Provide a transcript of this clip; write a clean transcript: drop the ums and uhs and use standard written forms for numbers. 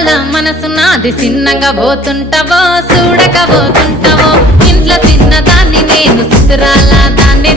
అందాల మనసు నాది చిన్నగా పోతుంటావో చూడక పోతుంటావో ఇంట్లో చిన్న దాన్ని నేను సుతురాల దాన్ని